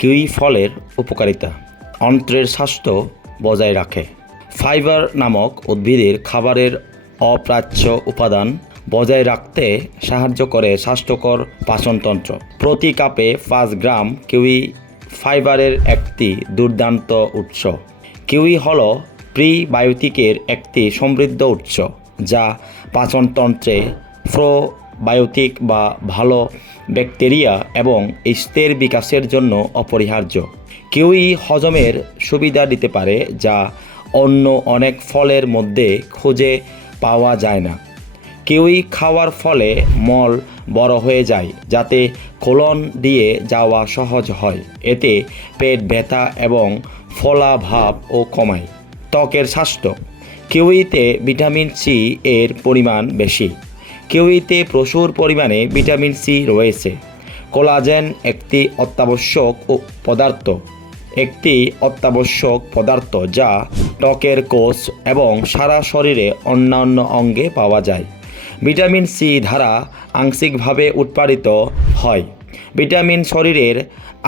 Kiwi ফলের উপকারিতা অন্ত্রের স্বাস্থ্য বজায় রাখে। ফাইবার নামক উদ্ভিদের খাবারের অপ্রাচ্য উপাদান বজায় রাখতে সাহায্য করে স্বাস্থ্যকর পাচনতন্ত্র। প্রতি কাপে 5 গ্রাম কিউই ফাইবারের একটি দুর্দান্ত উৎস। কিউই হল প্রিবায়োটিকের একটি সমৃদ্ধ উৎস, যা পাচনতন্ত্রে প্রোবায়োটিক বা ভালো ব্যাকটেরিয়া এবং ইস্টের বিকাশের জন্য অপরিহার্য। কিউই হজমের সুবিধা দিতে পারে, যা অন্য অনেক ফলের মধ্যে খুঁজে পাওয়া যায় না। কিউই খাওয়ার ফলে মল বড় হয়ে যায়, যাতে কোলন দিয়ে যাওয়া সহজ হয়। এতে পেট ব্যথা এবং ফোলাভাবও কমায়। ত্বকের স্বাস্থ্য। কিউইতে ভিটামিন সি এর পরিমাণ বেশি। কিউইতে প্রচুর পরিমাণে ভিটামিন সি রয়েছে। কোলাজেন একটি অত্যাবশ্যক পদার্থ যা ত্বকের কোষ এবং সারা শরীরে অন্যান্য অঙ্গে পাওয়া যায়। ভিটামিন সি দ্বারা আংশিকভাবে উৎপাদিত হয়। ভিটামিন শরীরের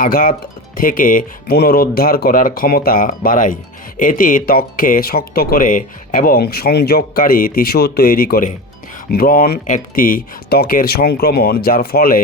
আঘাত থেকে পুনরুদ্ধার করার ক্ষমতা বাড়ায়। এটি ত্বককে শক্ত করে এবং সংযোগকারী টিস্যু তৈরি করে। ব্রণ একটি ত্বকের সংক্রমণ যার ফলে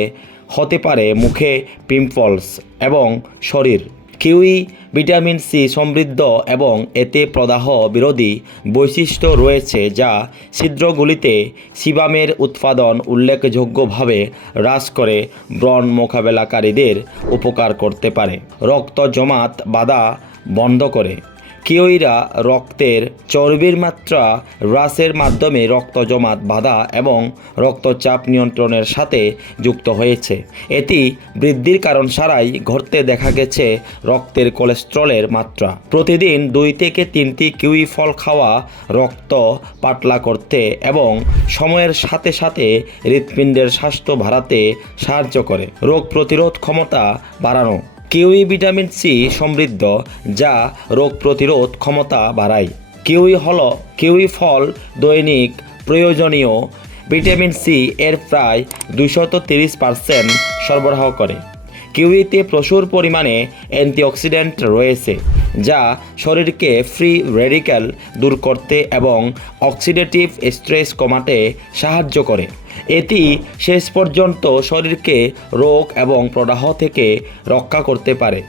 হতে পারে মুখে পিম্পলস এবং শরীর। কিউই ভিটামিন সি সমৃদ্ধ এবং এতে প্রদাহ বিরোধী বৈশিষ্ট্য রয়েছে, যা ছিদ্রগুলিতে সিবামের উৎপাদন উল্লেখযোগ্যভাবে হ্রাস করে ব্রণ মোকাবেলাকারীদের উপকার করতে পারে। রক্ত জমাট বাঁধা বন্ধ করে। কিউইরা রক্তের চর্বির মাত্রা হ্রাসের মাধ্যমে রক্ত জমাট বাঁধা এবং রক্তচাপ নিয়ন্ত্রণের সাথে যুক্ত হয়েছে। এটি বৃদ্ধির কারণ ছাড়াই ঘটতে দেখা গেছে রক্তের কোলেস্টেরলের মাত্রা। প্রতিদিন 2 থেকে 3টি কিউই ফল খাওয়া রক্ত পাতলা করতে এবং সময়ের সাথে সাথে হৃৎপিণ্ডের স্বাস্থ্য বাড়াতে সাহায্য করে। রোগ প্রতিরোধ ক্ষমতা বাড়ানো। কিউই ভিটামিন সি সমৃদ্ধ, যা রোগ প্রতিরোধ ক্ষমতা বাড়ায়। কিউই ফল দৈনিক প্রয়োজনীয় ভিটামিন সি এর প্রায় 230% সরবরাহ করে। কিউইতে প্রচুর পরিমাণে অ্যান্টিঅক্সিডেন্ট রয়েছে, যা শরীরকে ফ্রি রেডিক্যাল দূর করতে এবং অক্সিডেটিভ স্ট্রেস কমাতে সাহায্য করে। এটি শেষ পর্যন্ত শরীরকে রোগ এবং প্রদাহ থেকে রক্ষা করতে পারে।